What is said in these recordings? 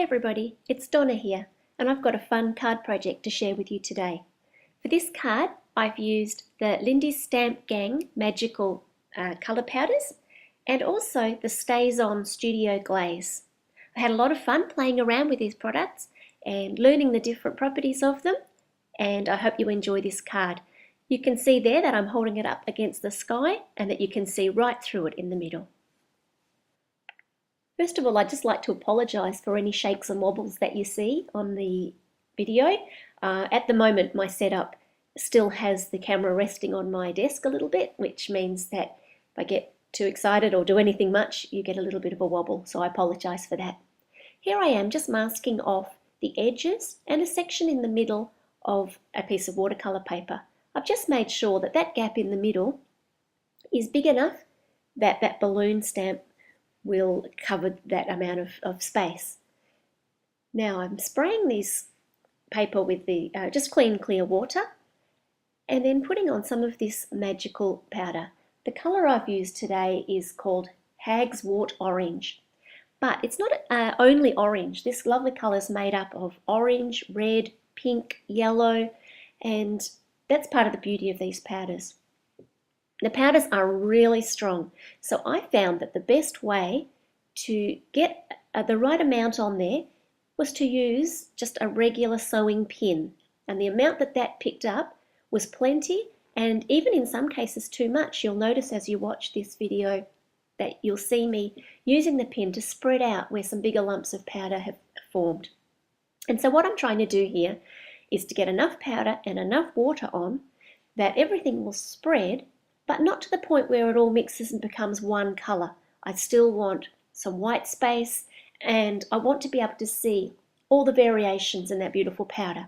Hi everybody, it's Donna here, and I've got a fun card project to share with you today. For this card, I've used the Lindy's Stamp Gang Magical colour powders and also the StazOn Studio Glaze. I had a lot of fun playing around with these products and learning the different properties of them, and I hope you enjoy this card. You can see there that I'm holding it up against the sky and that you can see right through it in the middle. First of all, I'd just like to apologise for any shakes and wobbles that you see on the video. At the moment, my setup still has the camera resting on my desk a little bit, which means that if I get too excited or do anything much, you get a little bit of a wobble, so I apologise for that. Here I am just masking off the edges and a section in the middle of a piece of watercolour paper. I've just made sure that that gap in the middle is big enough that that balloon stamp will cover that amount of space. Now I'm spraying this paper with the just clear water and then putting on some of this magical powder. The colour I've used today is called Hagswort Orange, but it's not only orange. This lovely colour is made up of orange, red, pink, yellow, and that's part of the beauty of these powders. The powders are really strong, so I found that the best way to get the right amount on there was to use just a regular sewing pin, and the amount that that picked up was plenty, and even in some cases too much. You'll notice as you watch this video that you'll see me using the pin to spread out where some bigger lumps of powder have formed. And so what I'm trying to do here is to get enough powder and enough water on that everything will spread, but not to the point where it all mixes and becomes one colour. I still want some white space, and I want to be able to see all the variations in that beautiful powder.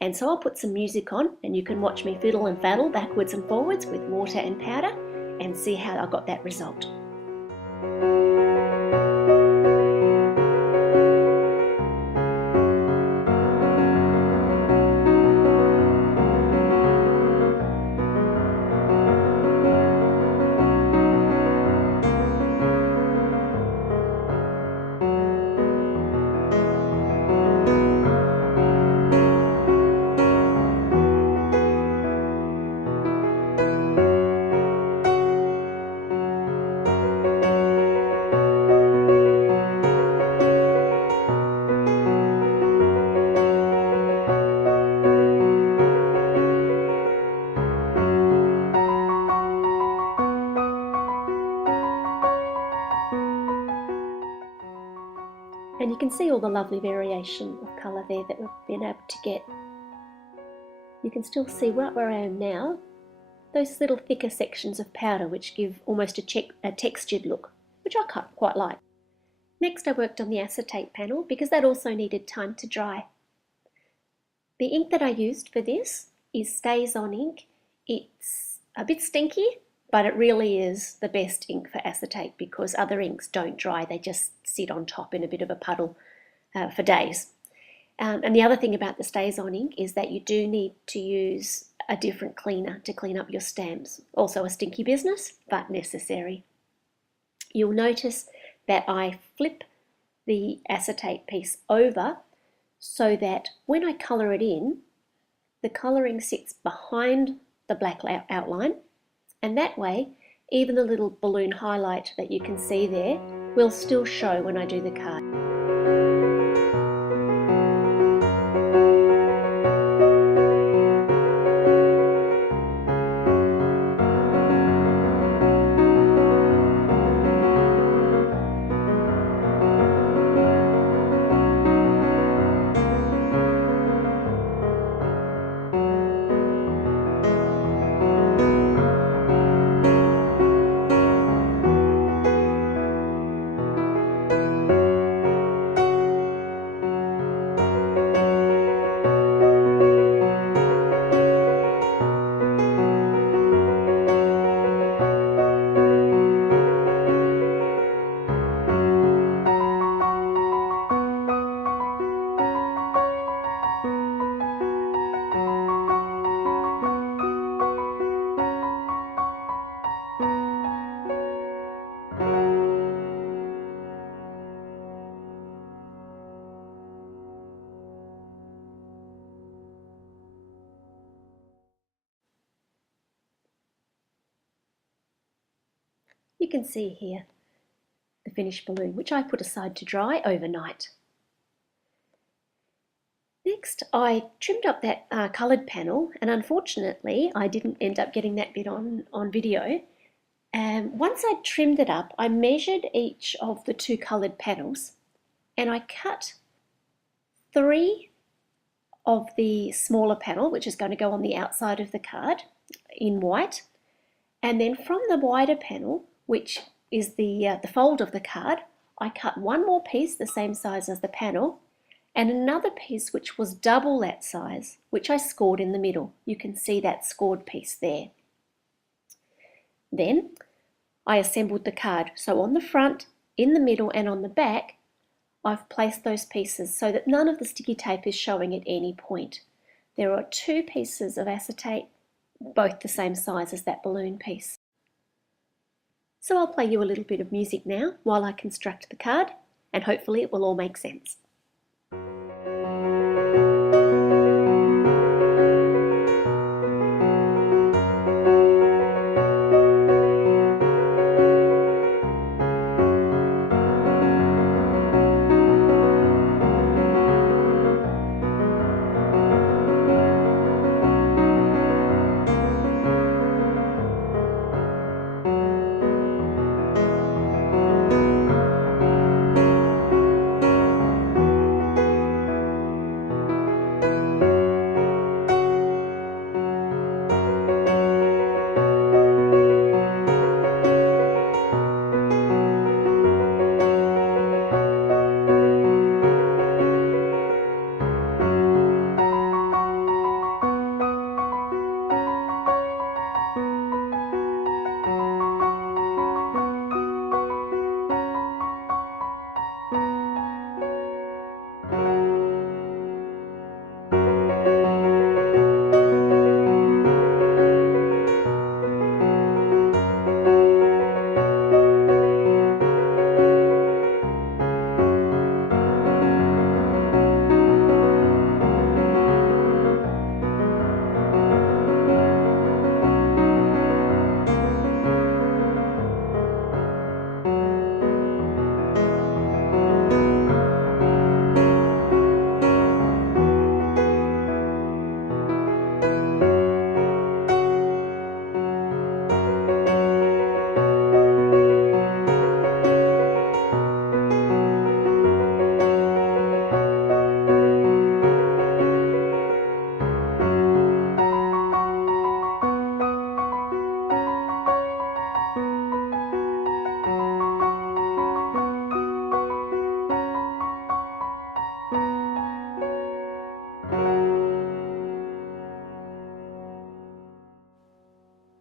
And so I'll put some music on, and you can watch me fiddle and faddle backwards and forwards with water and powder and see how I got that result. And you can see all the lovely variation of colour there that we've been able to get. You can still see right where I am now, those little thicker sections of powder which give almost a textured look, which I quite like. Next I worked on the acetate panel because that also needed time to dry. The ink that I used for this is StazOn ink. It's a bit stinky, but it really is the best ink for acetate because other inks don't dry, they just sit on top in a bit of a puddle for days. And the other thing about the StazOn ink is that you do need to use a different cleaner to clean up your stamps. Also a stinky business, but necessary. You'll notice that I flip the acetate piece over so that when I colour it in, the colouring sits behind the black outline, and that way even the little balloon highlight that you can see there will still show when I do the card. You can see here the finished balloon, which I put aside to dry overnight. Next, I trimmed up that coloured panel, and unfortunately I didn't end up getting that bit on video. Once I trimmed it up, I measured each of the two coloured panels, and I cut 3 of the smaller panel, which is going to go on the outside of the card in white, and then from the wider panel, which is the fold of the card, I cut one more piece the same size as the panel, and another piece which was double that size, which I scored in the middle. You can see that scored piece there. Then I assembled the card. So on the front, in the middle and on the back, I've placed those pieces so that none of the sticky tape is showing at any point. There are 2 pieces of acetate, both the same size as that balloon piece. So I'll play you a little bit of music now while I construct the card, and hopefully it will all make sense.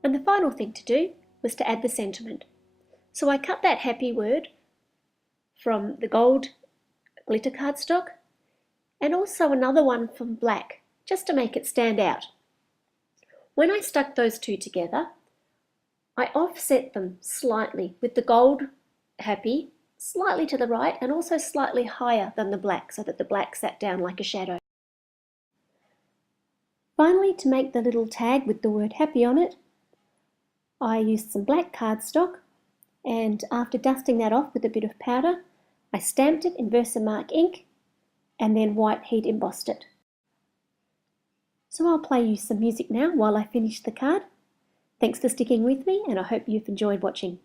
And the final thing to do was to add the sentiment. So I cut that happy word from the gold glitter cardstock and also another one from black, just to make it stand out. When I stuck those two together, I offset them slightly with the gold happy slightly to the right and also slightly higher than the black, so that the black sat down like a shadow. Finally, to make the little tag with the word happy on it, I used some black cardstock, and after dusting that off with a bit of powder, I stamped it in Versamark ink and then white heat embossed it. So I'll play you some music now while I finish the card. Thanks for sticking with me, and I hope you've enjoyed watching.